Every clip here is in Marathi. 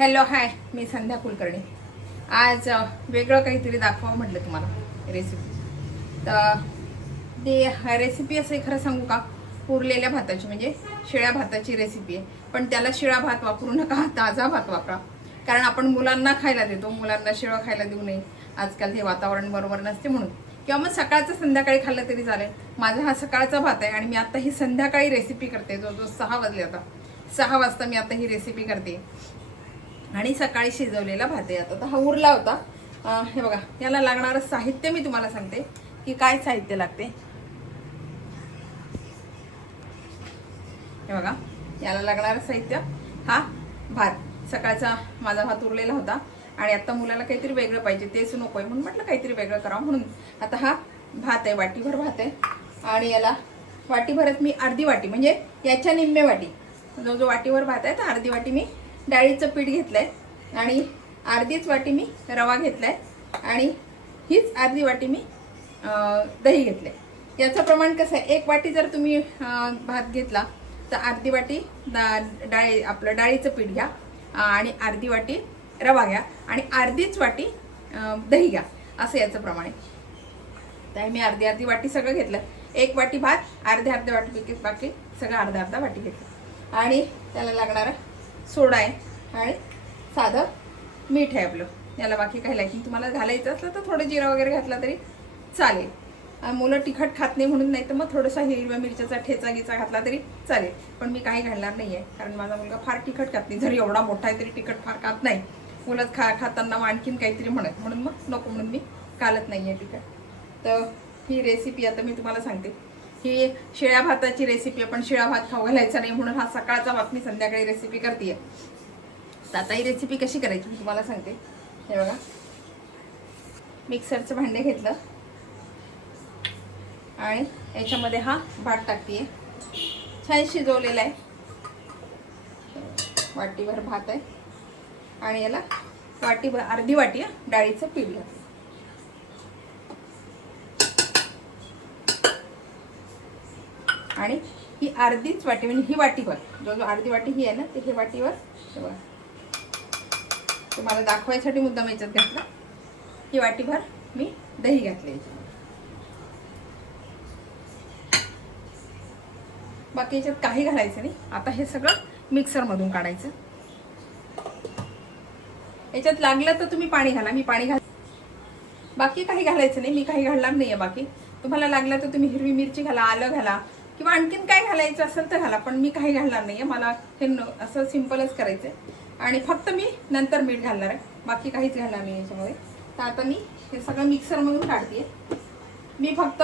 हॅलो हाय, मी संध्या कुलकर्णी. आज वेगळं काहीतरी दाखवावं म्हटलं तुम्हाला रेसिपी. तर ते रेसिपी असं खरं सांगू का, उरलेल्या भाताची म्हणजे शिळ्या भाताची रेसिपी आहे. पण त्याला शिळा भात वापरू नका, ताजा भात वापरा. कारण आपण मुलांना खायला देतो, मुलांना शिळं खायला देऊ नये. आजकाल हे वातावरण बरोबर नसते म्हणून. किंवा मग सकाळचं संध्याकाळी खाल्लं तरी चालेल. माझा हा सकाळचा भात आहे आणि मी आता ही संध्याकाळी रेसिपी करते. जो 6 वाजले, आता 6 वाजता मी आता ही रेसिपी करते. आणि सकाळी शिजवलेला भात आहे. आता हा उरला होता. हे बघा, याला लागणारं साहित्य मी तुम्हाला सांगते की काय साहित्य लागते. हे बघा, याला लागणारं साहित्य हा भात. सकाळचा माझा भात उरलेला होता आणि आता मुलाला काहीतरी वेगळं पाहिजे, तेच नकोय म्हणून म्हटलं काहीतरी वेगळं करावं. म्हणून आता हा भात आहे, वाटीभर भात आहे. आणि याला वाटीभरात मी अर्धी वाटी म्हणजे याच्या निम्मे वाटी, जो वाटीभर भात आहे तर अर्धी वाटी मी डाळीचं पीठ घेतलंय आणि अर्धीच वाटी मी रवा घेतलाय आणि हीच अर्धी वाटी मी दही घेतलंय. याचं प्रमाण कसं आहे, एक वाटी जर तुम्ही भात घेतला तर अर्धी वाटी डाळीचं पीठ घ्या आणि अर्धी वाटी रवा घ्या आणि अर्धीच वाटी दही घ्या, असं याचं प्रमाण आहे. तर मी अर्धी वाटी सगळं घेतलं. एक वाटी भात, अर्ध्या वाटी बाकी सगळं अर्धा वाटी घेतलं. आणि त्याला लागणारा सोडा आहे आणि साधं मीठ आहे आपलं. याला बाकी काही लायकी तुम्हाला घालायचं असलं तर थोडं जिरा वगैरे घातला तरी चालेल. मुलं तिखट खात नाही म्हणून, नाही तर मग थोडासा हिरव्या मिरच्याचा ठेचा घातला तरी चालेल. पण मी काही घालणार नाही आहे, कारण माझा मुलगा फार तिखट खात नाही. जरी एवढा मोठा आहे तरी तिखट फार खात नाही. मुलं खाताना आणखीन काहीतरी म्हणून मग नको म्हणून मी घालत नाही आहे तिखट. तर ही रेसिपी आता मी तुम्हाला सांगते. ही शिळ्या भाताची रेसिपी आहे, पण शिळा भात खाऊ घालायचा नाही म्हणून हा सकाळचा भात मी संध्याकाळी रेसिपी करते. तर आता ही रेसिपी कशी करायची मी तुम्हाला सांगते. हे बघा, मिक्सरचं भांडे घेतलं आणि याच्यामध्ये हा भात टाकते. छान शिजवलेला आहे, वाटीभर भात आहे आणि याला वाटीभर अर्धी वाटी डाळीचं पीठ घातलं. आणि ही अर्धीच वाटी म्हणजे ही वाटीभर, जो अर्धी वाटी ही आहे ना, ते हे वाटीवर तुम्हाला दाखवायसाठी मुद्दाम याच्यात घातलं. ही वाटीभर मी दही घातले याच्यात. बाकी याच्यात काही घालायचं नाही. आता हे सगळं मिक्सरमधून काढायचं. याच्यात लागलं तर तुम्ही पाणी घाला, मी पाणी बाकी काही घालायचं नाही, मी काही घालणार नाही आहे. बाकी तुम्हाला लागलं तर तुम्ही हिरवी मिरची घाला, आलं घाला किंवा आणखीन काय घालायचं असेल तर घाला, पण मी काही घालणार नाही आहे. मला हे असं सिम्पलच करायचं आहे आणि फक्त मी नंतर मीठ घालणार आहे, बाकी काहीच घालणार नाही याच्यामध्ये. तर आता मी हे सगळं मिक्सरमधून काढते. मी फक्त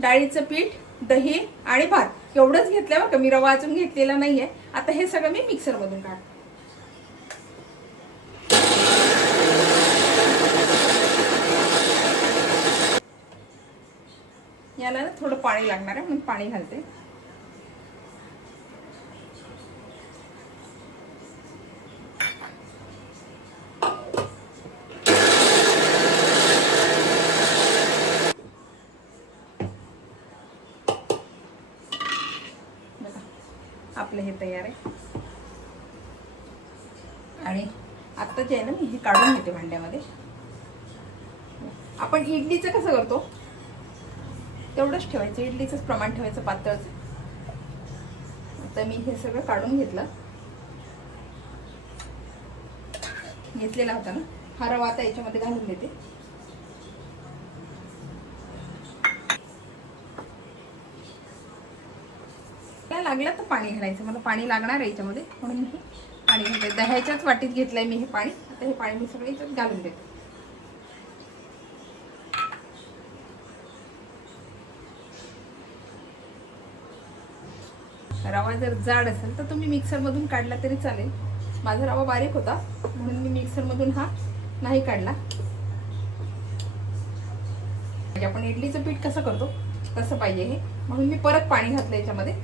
डाळीचं पीठ, दही आणि भात एवढंच घेतलं बरं का, मी रवा अजून घेतलेला नाही आहे. आता हे सगळं मी मिक्सरमधून काढते. याला ना थोडं पाणी लागणार आहे म्हणून पाणी घालते. आपलं हे तयार आहे. आणि आता जे आहे ना, मी हे काढून घेते भांड्यामध्ये. आपण इडलीचं कसं करतो तेवढंच ठेवायचं, इडलीचंच प्रमाण ठेवायचं, पातळच. आता मी हे सगळं काढून घेतलेला होता ना, हा रवा आता याच्यामध्ये घालून देते. लागलं तर पाणी घालायचं, मला पाणी लागणार आहे याच्यामध्ये म्हणून मी पाणी घालते. दह्याच्याच वाटीत घेतलंय मी हे पाणी. आता हे पाणी मी सगळं याच्यात घालून देते. रवा जर जाड असेल तर तुम्ही मिक्सरमधून काढला तरी चालेल. माझा रवा बारीक होता म्हणून मी मिक्सरमधून हा नाही काढला. आपण इडलीचं पीठ कसं करतो तसं पाहिजे हे, म्हणून मी परत पाणी घातलं याच्यामध्ये.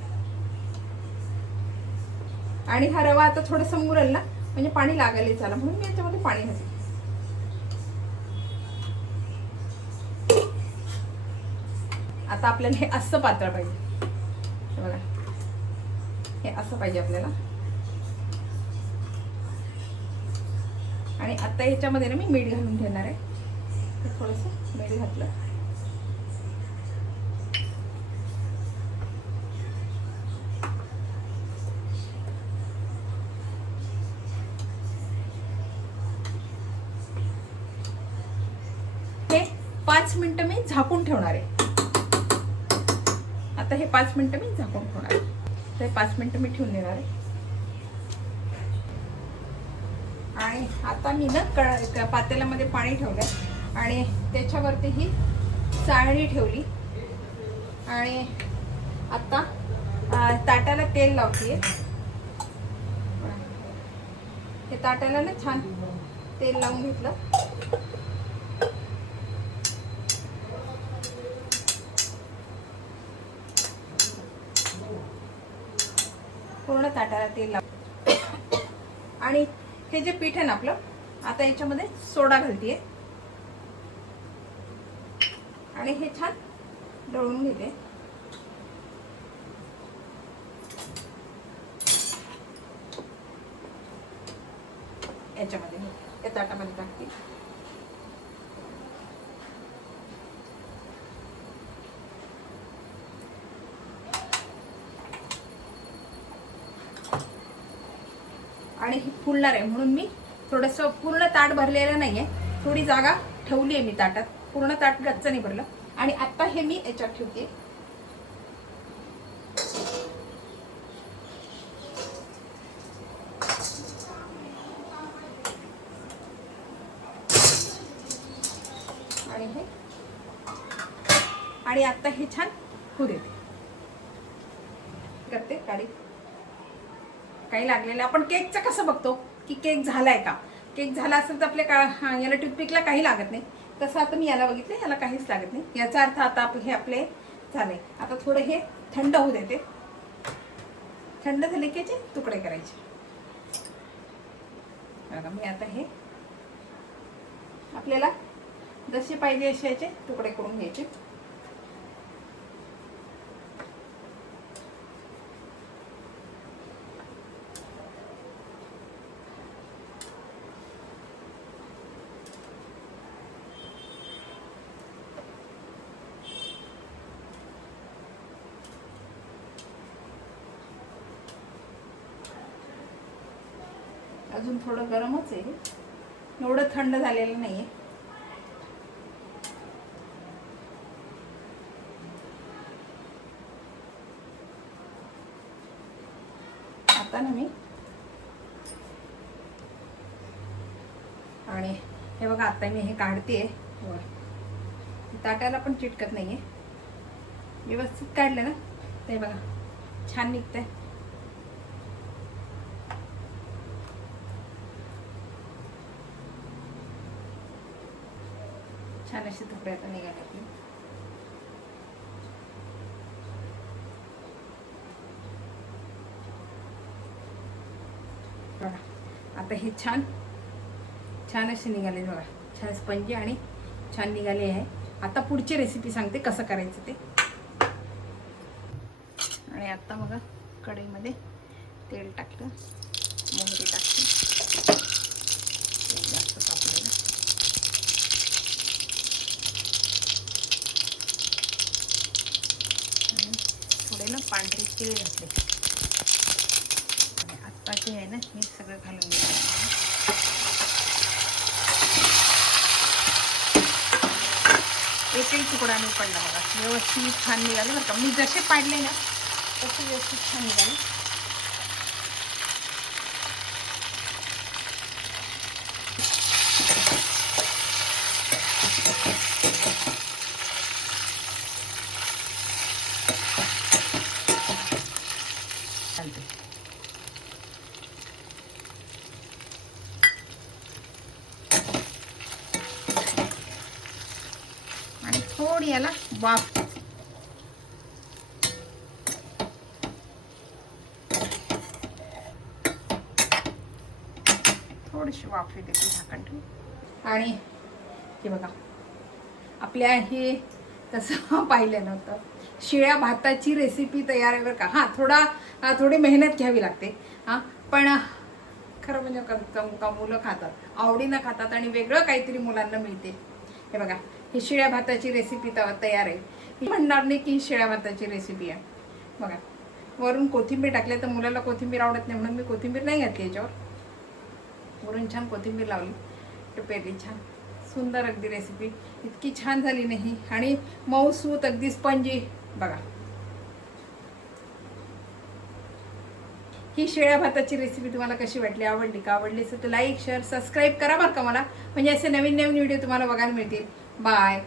आणि हा रवा आता थोडंसं मुरेल ना, म्हणजे पाणी लागायला झालं म्हणून मी याच्यामध्ये पाणी घातलं. आता आपल्याला हे असं पातळ पाहिजे. बघा, हे असं पाहिजे आपल्याला. आणि आता ह्याच्यामध्ये ना मी मीठ घालून घेणार आहे. तर थोडंसं मीठ घातलं. हे 5 मिनिटं मी झाकून ठेवणार आहे. आता हे 5 मिनिटं मी झाकून ठेवणार आहे. तर 5 मिनिटं मी ठेवून देणार आहे. आणि आता मी ना पातेल्यामध्ये पाणी ठेवलंय आणि त्याच्यावरती ही चाळणी ठेवली आणि आता ताटाला तेल लावतीये. हे ताटाला ना छान तेल लावून घेतलं. पूर्ण ताटाला तेल लाव. आणि हे जे पीठ आहे ना आपलं, आता याच्यामध्ये सोडा घालतीये आणि हे छान दळून घेते. याच्यामध्ये या ताटामध्ये टाकते. आणि ही फुलणार आहे म्हणून मी थोडंसं पूर्ण ताट भरलेलं नाहीये, थोडी जागा ठेवली आहे मी ताटात. पूर्ण ताट गच्च नाही भरलं. आणि आता हे मी याच्यात ठेवते. आणि हे आणि आता हे छान होऊ देते. करते काढी. काही लागलेलं आपण केकचं कसं बघतो की केक झालाय का, केक झाला असेल तर आपल्या याला टूथपिकला काही लागत नाही. तसं आता मी याला बघितलं, याला काहीच लागत नाही. याचा अर्थ आता हे आपले झाले. आता थोडं हे थंड होऊ देते. थंड झाले की याचे तुकडे करायचे. बघा मी आता हे आपल्याला जसे पाहिजे असे याचे तुकडे करून घ्यायचे. अजून थोडं गरमच आहे, एवढं थंड झालेलं नाहीये. आता ना मी आणि हे बघा आता मी हे काढते वर. ताटाला पण चिटकत नाहीये. व्यवस्थित काढलं ना ते बघा छान निघतंय. छान अशी तुकडे आता निघाले आपली. बघा आता हे छान छान असे निघाले. बघा छान स्पंजी आणि छान निघाले आहे. आता पुढची रेसिपी सांगते कसं करायचं ते. आणि आता बघा कढईमध्ये तेल टाकलं, मोहरी टाकली. तेल जास्त तापलेलं. थोडे ना पांढरे तीळ घातले. आणि आता जे आहे ना हे सगळं घालून घ्यायचं. एकही तुकडा नाही पडला बघा. व्यवस्थित छान निघाले बरं का. मी जसे पाडले ना तसे व्यवस्थित छान निघाले. आणि थोडी याला वाफ. थोडीशी वाफी देते झाकण ठेवून. आणि हे बघा आपल्या हे तसं पाहिलं नव्हतं. शिळ्या भाताची रेसिपी तयार आहे बरं का. हां थोडी मेहनत घ्यावी लागते हां, पण खरं म्हणजे का मुलं खातात, आवडीनं खातात आणि वेगळं काहीतरी मुलांना मिळते. हे बघा, ही शिळ्या भाताची रेसिपी तयार आहे. ही म्हणणार नाही की ही शिळ्या भाताची रेसिपी आहे. बघा, वरून कोथिंबीर टाकले तर मुलाला कोथिंबीर आवडत नाही म्हणून मी कोथिंबीर नाही घातली याच्यावर. वरून छान कोथिंबीर लावली, पेरली, छान सुंदर अगदी रेसिपी. इतकी छान झाली नाही आणि मऊसूत अगदी स्पंजी. बघा, ही शिळ्या भाताची रेसिपी तुम्हाला कशी वाटली, आवडली का? आवडली असेल तर लाईक शेअर सबस्क्राईब करा बरं का मला, म्हणजे असे नवीन नवीन व्हिडिओ तुम्हाला बघायला मिळतील. बाय.